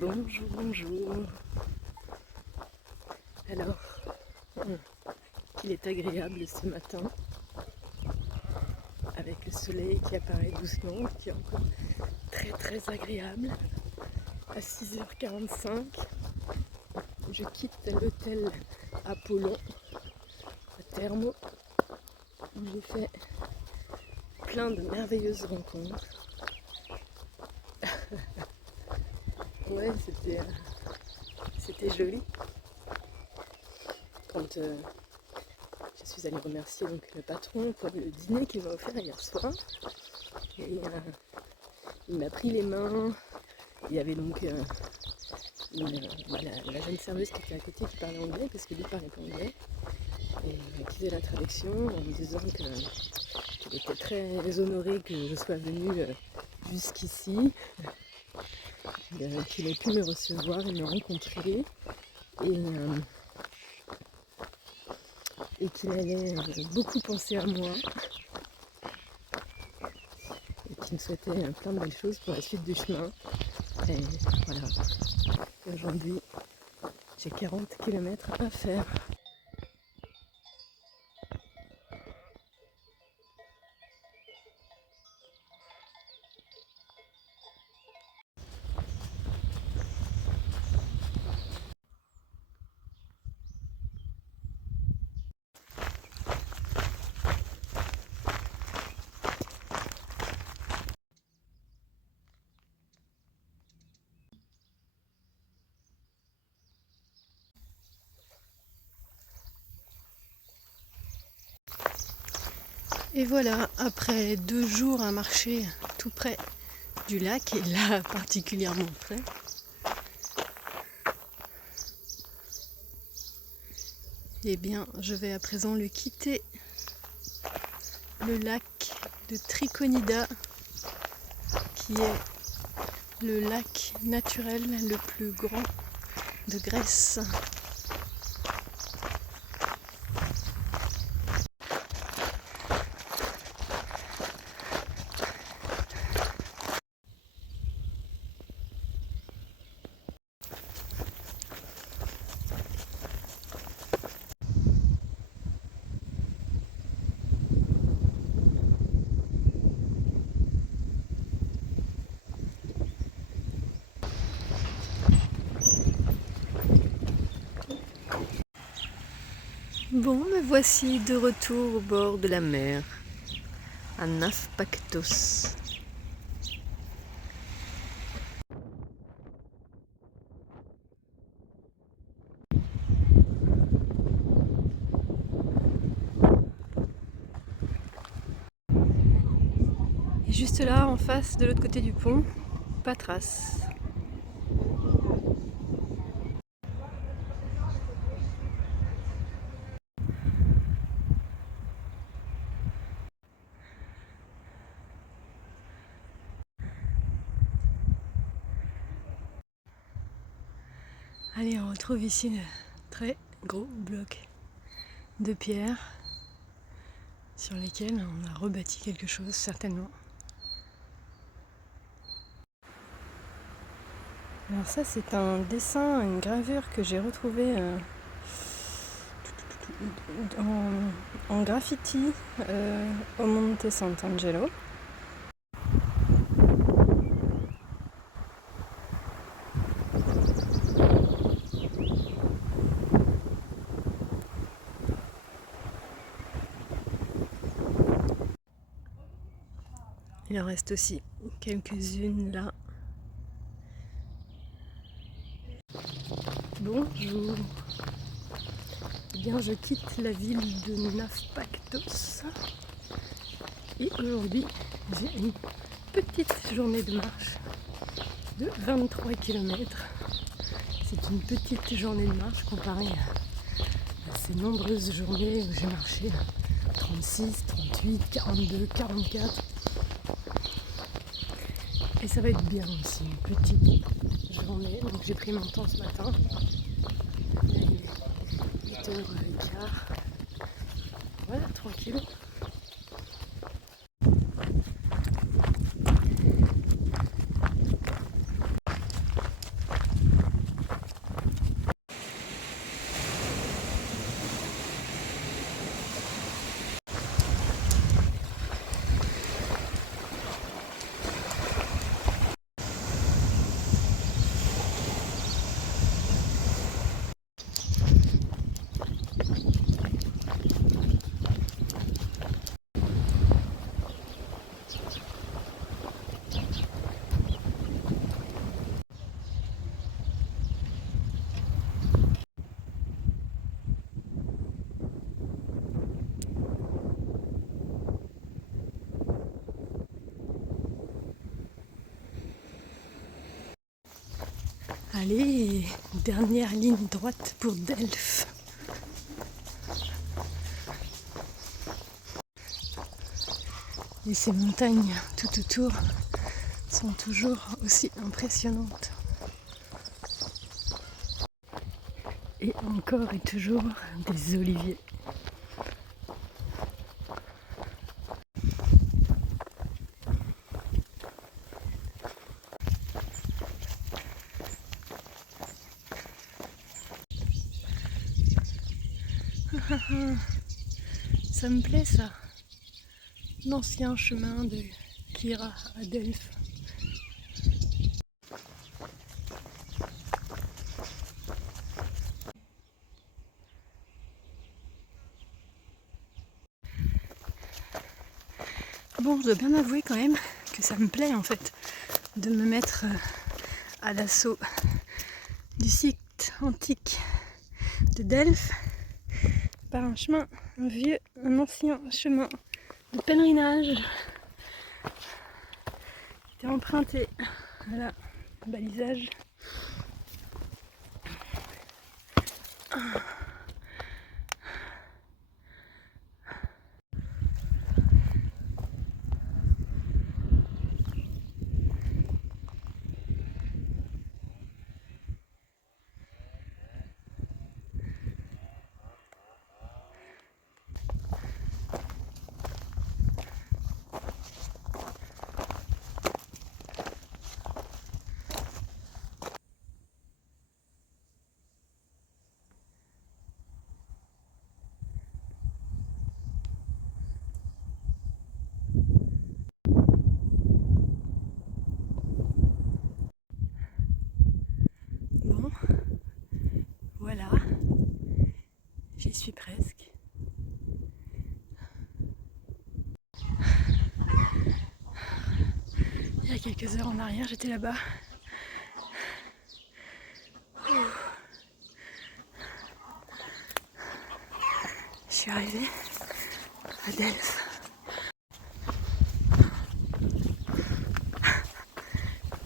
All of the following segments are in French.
Bonjour, bonjour. Alors, qu'il est agréable ce matin, avec le soleil qui apparaît doucement, qui est encore très agréable. À 6h45, je quitte l'hôtel Apollon à Termo, où j'ai fait plein de merveilleuses rencontres. Ouais, c'était joli. Quand je suis allée remercier donc le patron pour le dîner qu'il m'a offert hier soir. Et il m'a pris les mains. Il y avait donc la jeune serveuse qui était à côté qui parlait anglais, parce que lui parlait pas anglais. Et qui faisait la traduction en me disant qu'il était très honoré que je sois venue jusqu'ici. Qu'il ait pu me recevoir et me rencontrer. Et qu'il allait beaucoup penser à moi et qu'il me souhaitait plein de belles choses pour la suite du chemin. Et voilà, aujourd'hui j'ai 40 km à faire. Et voilà, après 2 jours à marcher tout près du lac, et là particulièrement près, eh bien je vais à présent le quitter, le lac de Trichonida, qui est le lac naturel le plus grand de Grèce. Bon, me voici de retour au bord de la mer, à Naupaktos. Et juste là, en face, de l'autre côté du pont, Patras. Allez, on retrouve ici de très gros blocs de pierre sur lesquels on a rebâti quelque chose, certainement. Alors ça, c'est un dessin, une gravure que j'ai retrouvée en graffiti au Monte Sant'Angelo. Il en reste aussi quelques-unes là. Bonjour. Eh bien, je quitte la ville de Naupaktos. Et aujourd'hui, j'ai une petite journée de marche de 23 km. C'est une petite journée de marche comparée à ces nombreuses journées où j'ai marché 36, 38, 42, 44. Et ça va être bien aussi, une petite journée. Donc j'ai pris mon temps ce matin. Il est 8h15. Voilà, tranquille. Allez, dernière ligne droite pour Delphes. Et ces montagnes tout autour sont toujours aussi impressionnantes. Et encore et toujours des oliviers. Ça me plaît ça, l'ancien chemin de Kyra à Delphes. Bon, je dois bien avouer quand même que ça me plaît en fait de me mettre à l'assaut du site antique de Delphes par un chemin, un ancien chemin de pèlerinage qui était emprunté à la balisage. Bon, voilà, j'y suis presque. Il y a quelques heures en arrière, j'étais là-bas. Je suis arrivée à Delphes.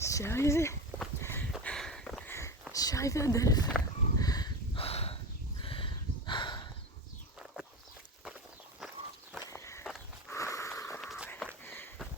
Je suis arrivée à Delphes.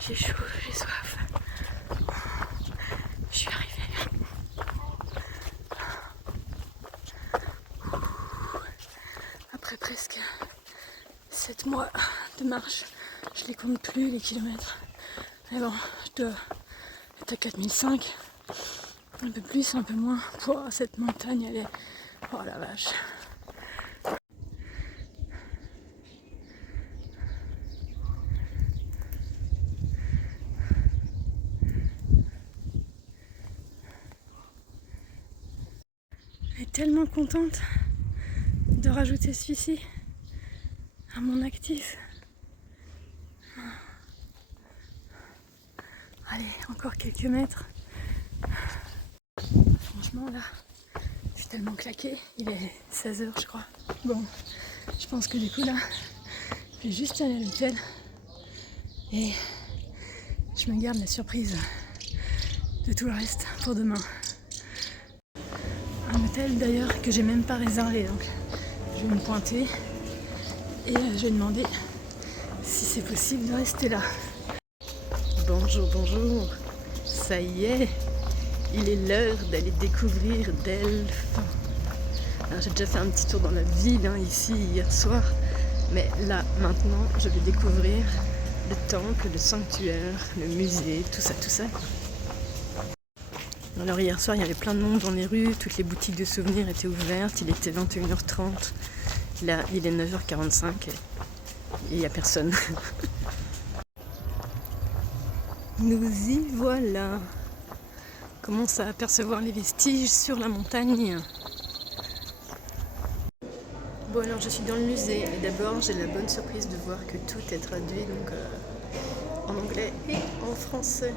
J'ai chaud, j'ai soif. Je suis arrivée. Après presque 7 mois de marche, je les compte plus les kilomètres. Mais bon, je dois être à 4005. Un peu plus, un peu moins. Pouah, cette montagne, elle est... Oh la vache. Je suis tellement contente de rajouter celui-ci à mon actif. Allez, encore quelques mètres. Franchement là, je suis tellement claquée. Il est 16h je crois. Bon, je pense que du coup là, je vais juste aller à l'hôtel et je me garde la surprise de tout le reste pour demain. Un hôtel d'ailleurs que j'ai même pas réservé, donc je vais me pointer et je vais demander si c'est possible de rester là. Bonjour, bonjour, ça y est, il est l'heure d'aller découvrir Delphes. Alors, j'ai déjà fait un petit tour dans la ville ici hier soir, mais là maintenant je vais découvrir le temple, le sanctuaire, le musée, tout ça. Alors hier soir il y avait plein de monde dans les rues, toutes les boutiques de souvenirs étaient ouvertes, il était 21h30, là il est 9h45 et il n'y a personne. Nous y voilà. On commence à apercevoir les vestiges sur la montagne. Bon alors je suis dans le musée et d'abord j'ai la bonne surprise de voir que tout est traduit donc en anglais et en français.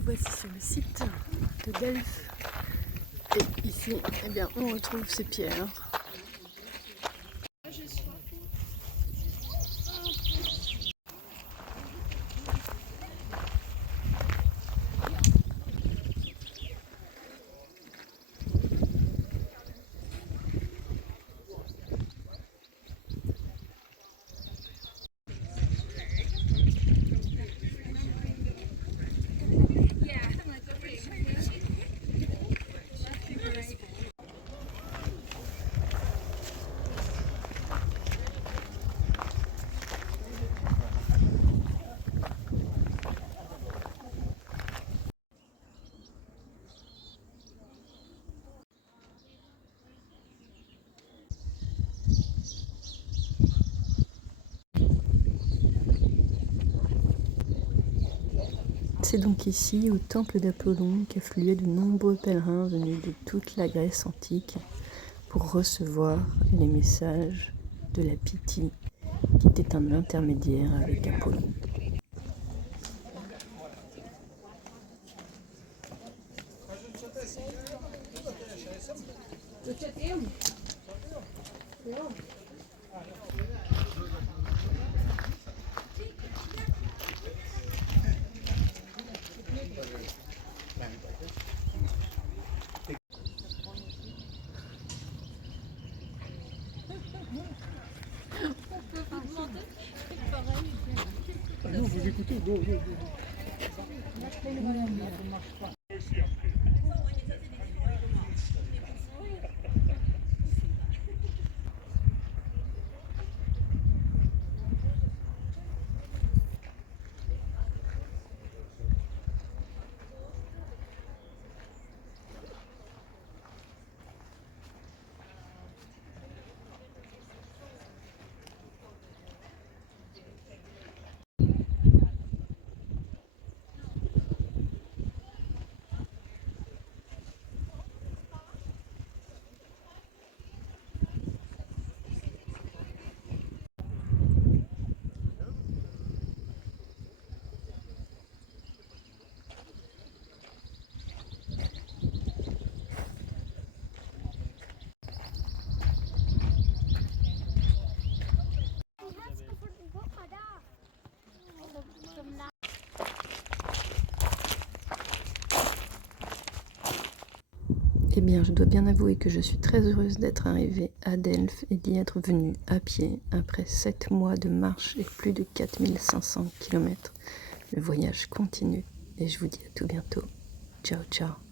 voici sur le site de Delphes. Et ici, eh bien, on retrouve ces pierres. C'est donc ici, au temple d'Apollon, qu'affluaient de nombreux pèlerins venus de toute la Grèce antique pour recevoir les messages de la Pythie, qui était un intermédiaire avec Apollon. Non, vous écoutez, go. Eh bien, je dois bien avouer que je suis très heureuse d'être arrivée à Delphes et d'y être venue à pied après 7 mois de marche et plus de 4500 km. Le voyage continue et je vous dis à tout bientôt. Ciao, ciao.